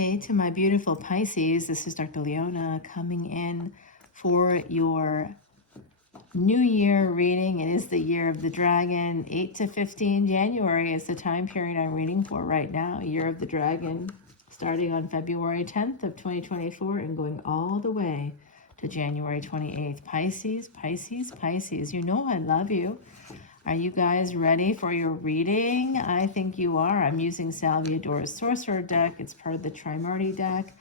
Hey to my beautiful Pisces, this is Dr. Leona coming in for your New Year reading. It is the year of the dragon. 8 to 15 January is the time period I'm reading for right now. Year of the dragon starting on February 10th of 2024 and going all the way to January 28th. Pisces, Pisces, Pisces, you know I love you. Are you guys ready for your reading? I think you are. I'm using Salviadore's Sorcerer deck. It's part of the Trimurti deck.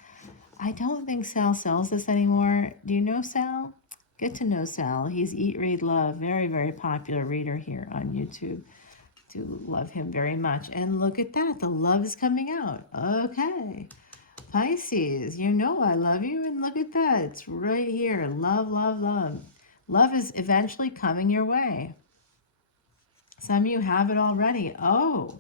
I don't think Sal sells this anymore. Do you know Sal? Get to know Sal. He's Eat, Read, Love. Very, very popular reader here on YouTube. Do love him very much. And look at that. The love is coming out. Okay. Pisces, you know I love you. And look at that. It's right here. Love, love, love. Love is eventually coming your way. Some of you have it already. Oh,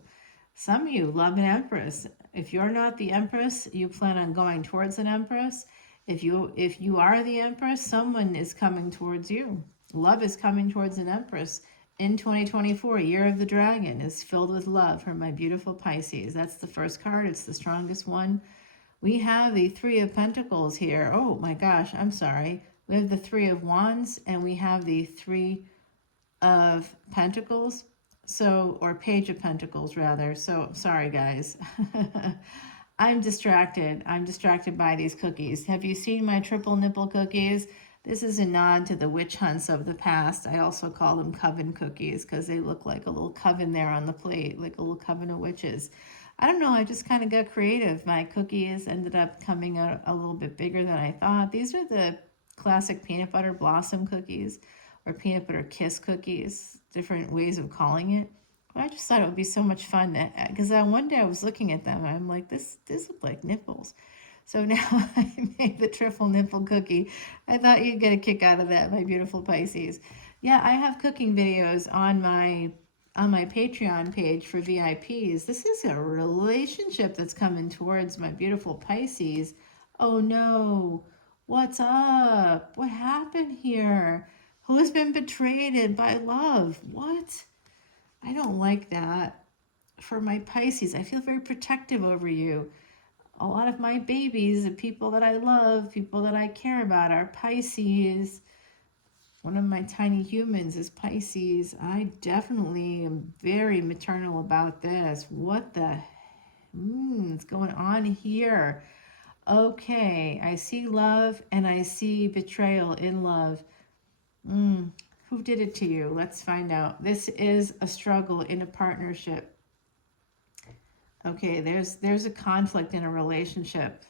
some of you love an empress. If you're not the empress, you plan on going towards an empress. If you are the empress, someone is coming towards you. Love is coming towards an empress. In 2024, Year of the Dragon is filled with love for my beautiful Pisces. That's the first card. It's the strongest one. We have the Three of Pentacles here. Oh my gosh, I'm sorry. We have the Three of Wands and we have the Three of Pentacles. So, or Page of Pentacles rather. So, sorry guys. I'm distracted. I'm distracted by these cookies. Have you seen my triple nipple cookies? This is a nod to the witch hunts of the past. I also call them coven cookies because they look like a little coven there on the plate, like a little coven of witches. I don't know, I just kind of got creative. My cookies ended up coming out a little bit bigger than I thought. These are the classic peanut butter blossom cookies or peanut butter kiss cookies, different ways of calling it. But I just thought it would be so much fun because one day I was looking at them and I'm like, this look like nipples. So now I made the triple nipple cookie. I thought you'd get a kick out of that, my beautiful Pisces. Yeah, I have cooking videos on my Patreon page for VIPs. This is a relationship that's coming towards my beautiful Pisces. Oh no, what's up? What happened here? Who's been betrayed by love? What? I don't like that. For my Pisces, I feel very protective over you. A lot of my babies, the people that I love, people that I care about are Pisces. One of my tiny humans is Pisces. I definitely am very maternal about this. What the is going on here? Okay, I see love and I see betrayal in love. Who did it to you? Let's find out. This is a struggle in a partnership. Okay, there's a conflict in a relationship.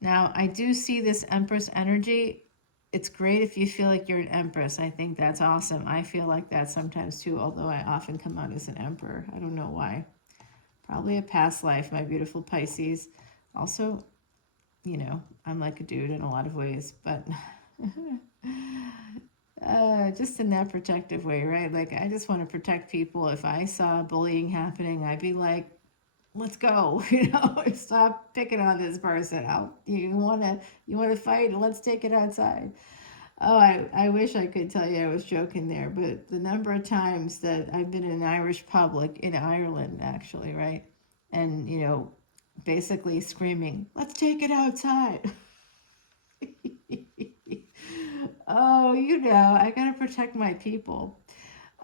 Now, I do see this Empress energy. It's great if you feel like you're an Empress. I think that's awesome. I feel like that sometimes too, although I often come out as an Emperor. I don't know why. Probably a past life, my beautiful Pisces. Also, you know, I'm like a dude in a lot of ways, but just in that protective way, right? Like, I just want to protect people. If I saw bullying happening, I'd be like, let's go, you know, stop picking on this person. You want to fight? Let's take it outside. Oh, I wish I could tell you I was joking there, but the number of times that I've been in an Irish public in Ireland, actually, right? And, you know, basically screaming, let's take it outside. Oh, you know, I gotta protect my people.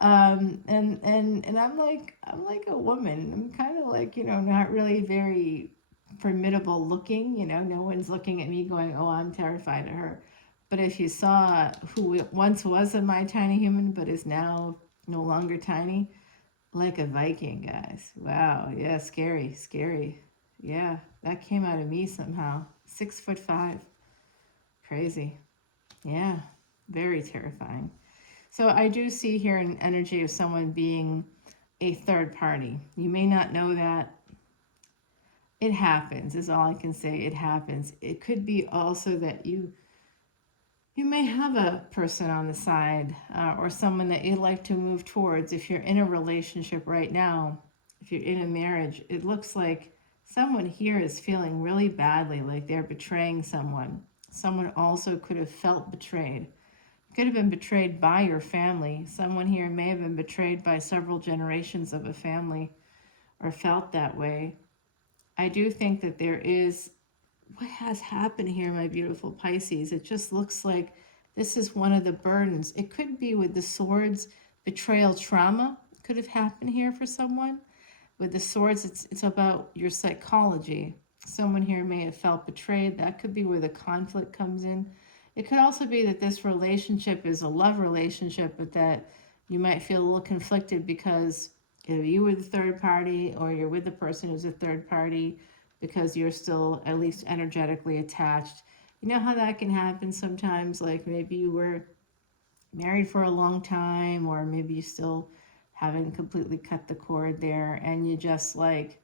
And I'm like a woman. I'm kind of like, you know, not really very formidable looking. You know, no one's looking at me going, oh, I'm terrified of her. But if you saw who once was a my tiny human, but is now no longer tiny, like a Viking, guys. Wow, yeah, scary, scary. Yeah, that came out of me somehow. 6'5", crazy. Yeah, very terrifying. So I do see here an energy of someone being a third party. You may not know that. It happens, is all I can say. It happens. It could be also that you may have a person on the side or someone that you'd like to move towards. If you're in a relationship right now, if you're in a marriage, it looks like someone here is feeling really badly, like they're betraying someone. Someone also could have felt betrayed. Could have been betrayed by your family. Someone here may have been betrayed by several generations of a family or felt that way. I do think that there is, what has happened here, my beautiful Pisces? It just looks like this is one of the burdens. It could be with the swords, betrayal, trauma could have happened here for someone. With the swords, it's about your psychology. Someone here may have felt betrayed. That could be where the conflict comes in. It could also be that this relationship is a love relationship, but that you might feel a little conflicted because if you were the third party or you're with the person who's a third party because you're still at least energetically attached. You know how that can happen sometimes? Like maybe you were married for a long time, or maybe you still haven't completely cut the cord there, and you just like,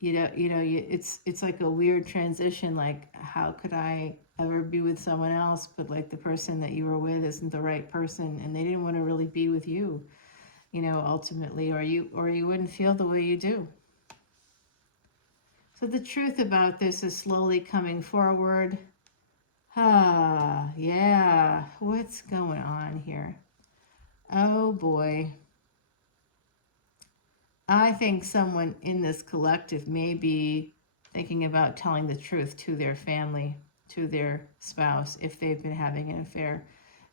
it's like a weird transition. Like, how could I ever be with someone else? But like the person that you were with isn't the right person, and they didn't want to really be with you, ultimately, or you wouldn't feel the way you do. So the truth about this is slowly coming forward. Yeah. What's going on here? Oh boy. I think someone in this collective may be thinking about telling the truth to their family, to their spouse, if they've been having an affair.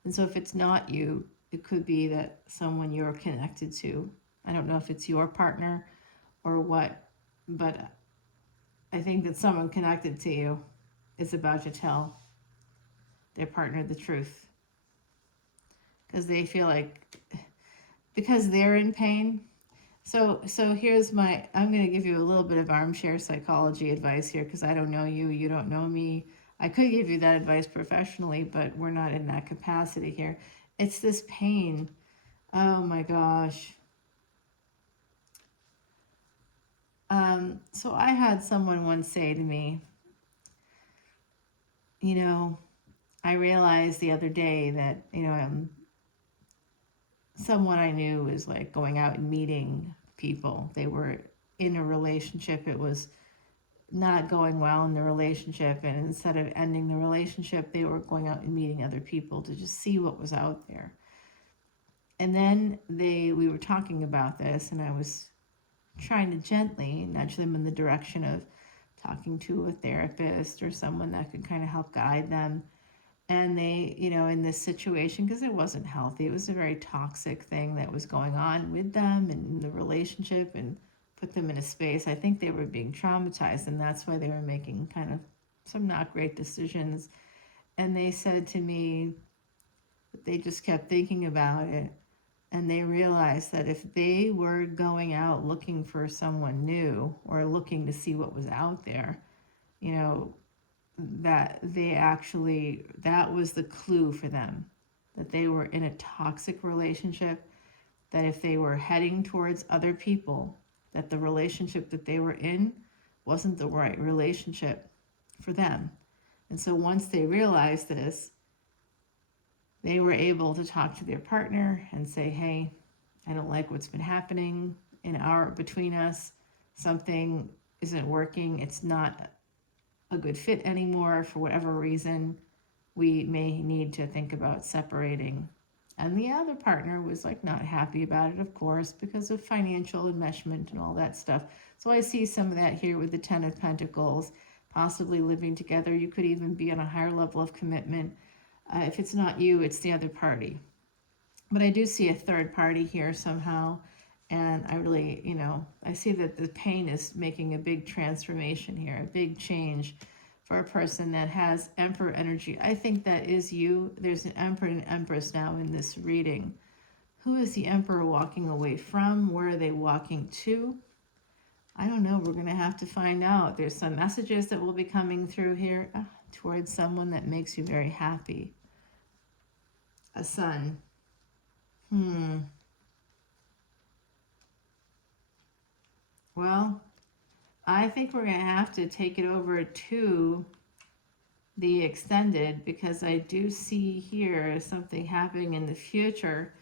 And so if it's not you, it could be that someone you're connected to. I don't know if it's your partner or what, but I think that someone connected to you is about to tell their partner the truth. Because they feel like, because they're in pain. So here's I'm going to give you a little bit of armchair psychology advice here, because I don't know you, you don't know me. I could give you that advice professionally, but we're not in that capacity here. It's this pain. Oh my gosh. So I had someone once say to me, I realized the other day that, someone I knew was like going out and meeting people. They were in a relationship. It was not going well in the relationship, and instead of ending the relationship, they were going out and meeting other people to just see what was out there. And then we were talking about this, and I was trying to gently nudge them in the direction of talking to a therapist or someone that could kind of help guide them. And they, in this situation, because it wasn't healthy, it was a very toxic thing that was going on with them and the relationship, and put them in a space. I think they were being traumatized, and that's why they were making kind of some not great decisions. And they said to me that they just kept thinking about it, and they realized that if they were going out looking for someone new or looking to see what was out there, that that was the clue for them, that they were in a toxic relationship, that if they were heading towards other people, that the relationship that they were in wasn't the right relationship for them. And so once they realized this, they were able to talk to their partner and say, hey, I don't like what's been happening between us. Something isn't working. It's not a good fit anymore for whatever reason. We may need to think about separating. And the other partner was like not happy about it, of course, because of financial enmeshment and all that stuff. So I see some of that here with the Ten of Pentacles, possibly living together. You could even be on a higher level of commitment. If it's not you, it's the other party. But I do see a third party here somehow. And I really, I see that the pain is making a big transformation here, a big change for a person that has Emperor energy. I think that is you. There's an Emperor and Empress now in this reading. Who is the Emperor walking away from? Where are they walking to? I don't know. We're going to have to find out. There's some messages that will be coming through here towards someone that makes you very happy. A Sun. Well, I think we're going to have to take it over to the extended, because I do see here something happening in the future.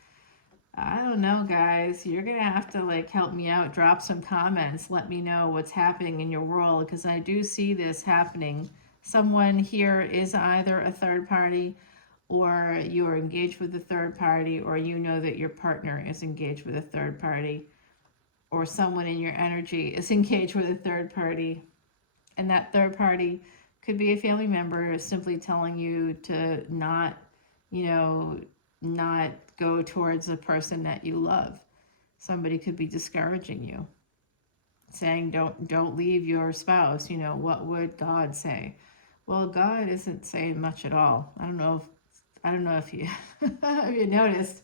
I don't know, guys. You're going to have to like help me out. Drop some comments. Let me know what's happening in your world, because I do see this happening. Someone here is either a third party, or you are engaged with a third party, or you know that your partner is engaged with a third party. or someone in your energy is engaged with a third party. And that third party could be a family member simply telling you to not, you know, not go towards the person that you love. Somebody could be discouraging you, saying don't leave your spouse. What would God say? Well, God isn't saying much at all. I don't know if you if you noticed,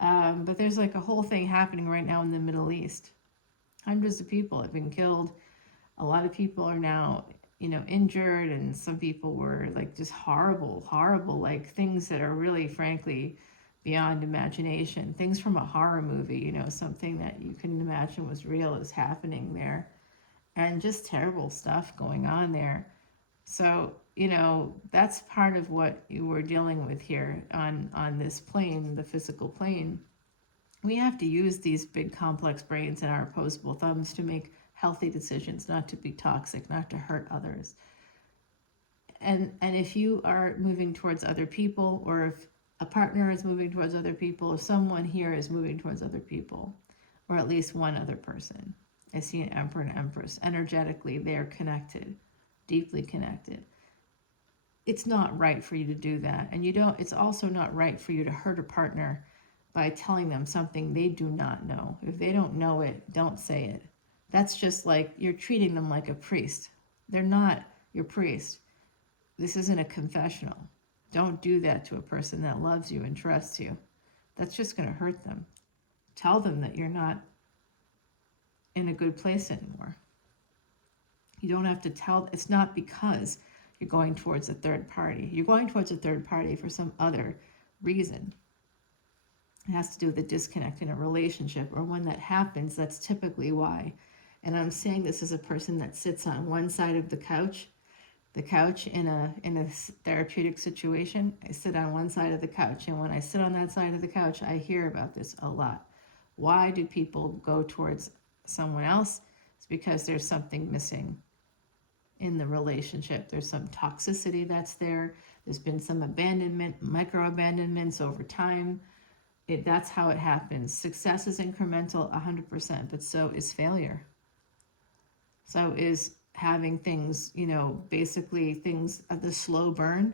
but there's like a whole thing happening right now in the Middle East. Hundreds of people have been killed. A lot of people are now, injured, and some people were like just horrible, like things that are really, frankly, beyond imagination. Things from a horror movie, something that you couldn't imagine was real is happening there, and just terrible stuff going on there. So, that's part of what you were dealing with here on this plane, the physical plane. We have to use these big complex brains and our opposable thumbs to make healthy decisions, not to be toxic, not to hurt others. And if you are moving towards other people, or if a partner is moving towards other people, if someone here is moving towards other people, or at least one other person, I see an emperor and empress. Energetically, they are connected, deeply connected. It's not right for you to do that. And it's also not right for you to hurt a partner by telling them something they do not know. If they don't know it, don't say it. That's just like you're treating them like a priest. They're not your priest. This isn't a confessional. Don't do that to a person that loves you and trusts you. That's just going to hurt them. Tell them that you're not in a good place anymore. You don't have to tell. It's not because you're going towards a third party. You're going towards a third party for some other reason. It has to do with a disconnect in a relationship, or when that happens, that's typically why. And I'm saying this as a person that sits on one side of the couch in a therapeutic situation. I sit on one side of the couch, and when I sit on that side of the couch, I hear about this a lot. Why do people go towards someone else? It's because there's something missing in the relationship. There's some toxicity that's there. There's been some abandonment, micro abandonments over time. That's how it happens. Success is incremental 100%, but so is failure. So is having things, basically things of the slow burn.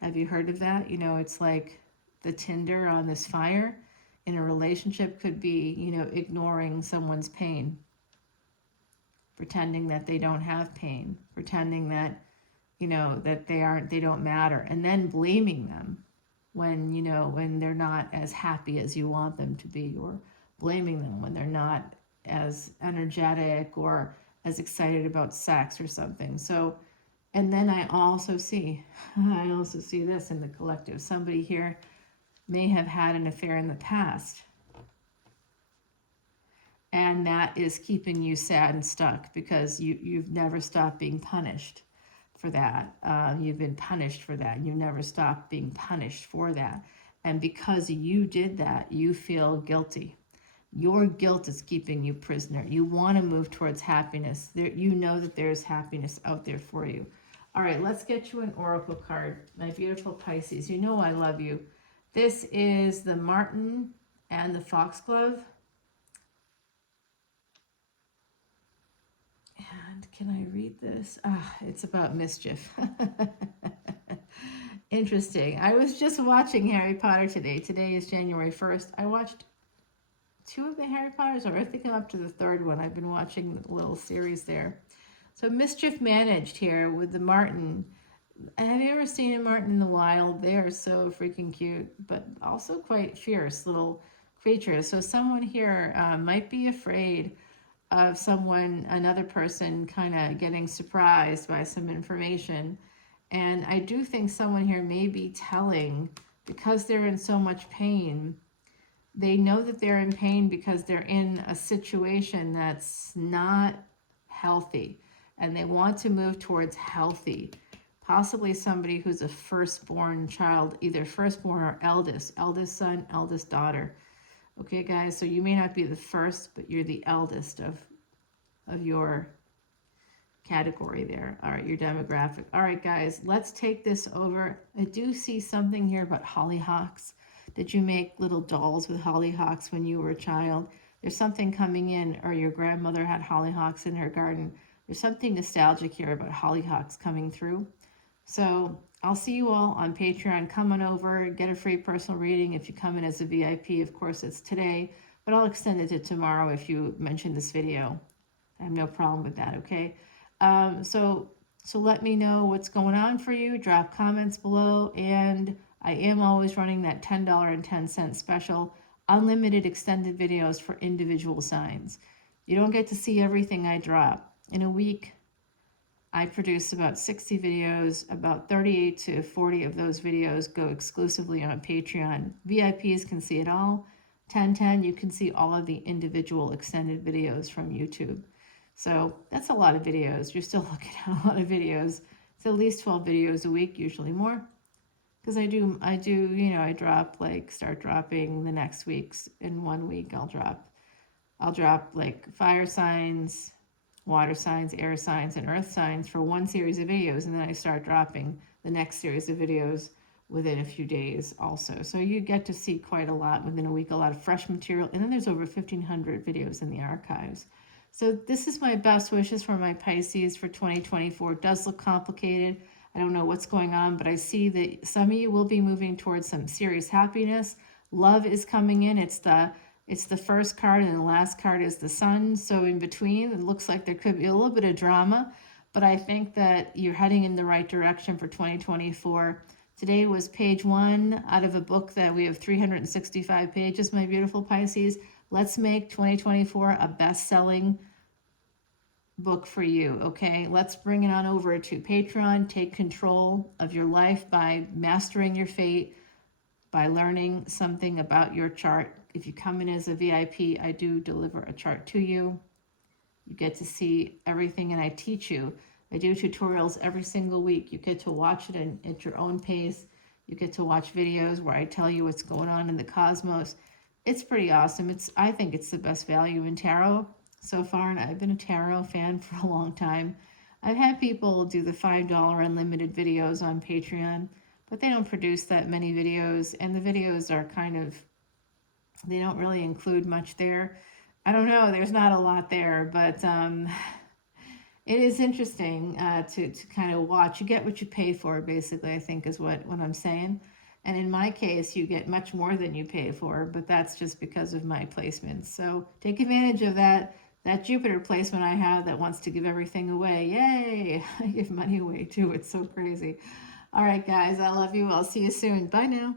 Have you heard of that? It's like the tinder on this fire in a relationship could be, ignoring someone's pain, pretending that they don't have pain, pretending that, that they don't matter, and then blaming them when they're not as happy as you want them to be, or blaming them when they're not as energetic or as excited about sex or something. So, and then I also see this in the collective. Somebody here may have had an affair in the past, and that is keeping you sad and stuck because you've never stopped being punished for that. You've been punished for that. You never stopped being punished for that. And because you did that, you feel guilty. Your guilt is keeping you prisoner. You want to move towards happiness. You know that there's happiness out there for you. All right, let's get you an oracle card. My beautiful Pisces, you know I love you. This is the marten and the foxglove. And can I read this? It's about mischief. Interesting. I was just watching Harry Potter today. Today is January 1st. I watched 2 of the Harry Potters, or I think I'm up to the 3rd one. I've been watching the little series there. So mischief managed here with the marten. Have you ever seen a marten in the wild? They are so freaking cute, but also quite fierce little creatures. So someone here might be afraid of another person kind of getting surprised by some information. And I do think someone here may be telling, because they're in so much pain, they know that they're in pain because they're in a situation that's not healthy, and they want to move towards healthy. Possibly somebody who's a firstborn child, either firstborn or eldest son, eldest daughter. Okay, guys, so you may not be the first, but you're the eldest of your category there. All right, your demographic. All right, guys, let's take this over. I do see something here about hollyhocks. Did you make little dolls with hollyhocks when you were a child? There's something coming in, or your grandmother had hollyhocks in her garden. There's something nostalgic here about hollyhocks coming through. So I'll see you all on Patreon. Come on over, get a free personal reading. If you come in as a VIP, of course, it's today, but I'll extend it to tomorrow if you mention this video. I have no problem with that, okay? So let me know what's going on for you. Drop comments below, and I am always running that $10.10 special, unlimited extended videos for individual signs. You don't get to see everything I drop. In a week, I produce about 60 videos. About 38 to 40 of those videos go exclusively on Patreon. VIPs can see it all. 1010, you can see all of the individual extended videos from YouTube. So that's a lot of videos. You're still looking at a lot of videos. It's at least 12 videos a week, usually more. Because I do, I drop, like, start dropping the next week's. In 1 week, I'll drop like fire signs, water signs, air signs, and earth signs for one series of videos. And then I start dropping the next series of videos within a few days also. So you get to see quite a lot within a week, a lot of fresh material. And then there's over 1,500 videos in the archives. So this is my best wishes for my Pisces for 2024. It does look complicated. I don't know what's going on, but I see that some of you will be moving towards some serious happiness. Love is coming in. It's the first card, and the last card is the sun. So in between, it looks like there could be a little bit of drama, but I think that you're heading in the right direction for 2024. Today was page 1 out of a book that we have 365 pages, my beautiful Pisces. Let's make 2024 a best-selling book for you, okay? Let's bring it on over to Patreon. Take control of your life by mastering your fate, by learning something about your chart. If you come in as a VIP, I do deliver a chart to you. You get to see everything, and I teach you. I do tutorials every single week. You get to watch it at your own pace. You get to watch videos where I tell you what's going on in the cosmos. It's pretty awesome. I think it's the best value in tarot so far, and I've been a tarot fan for a long time. I've had people do the $5 unlimited videos on Patreon, but they don't produce that many videos, and the videos are they don't really include much there. I don't know, there's not a lot there, but it is interesting to kind of watch. You get what you pay for, basically, I think is what I'm saying. And in my case, you get much more than you pay for, but that's just because of my placements. So take advantage of that Jupiter placement I have that wants to give everything away. Yay! I give money away too. It's so crazy. All right, guys, I love you. I'll see you soon. Bye now.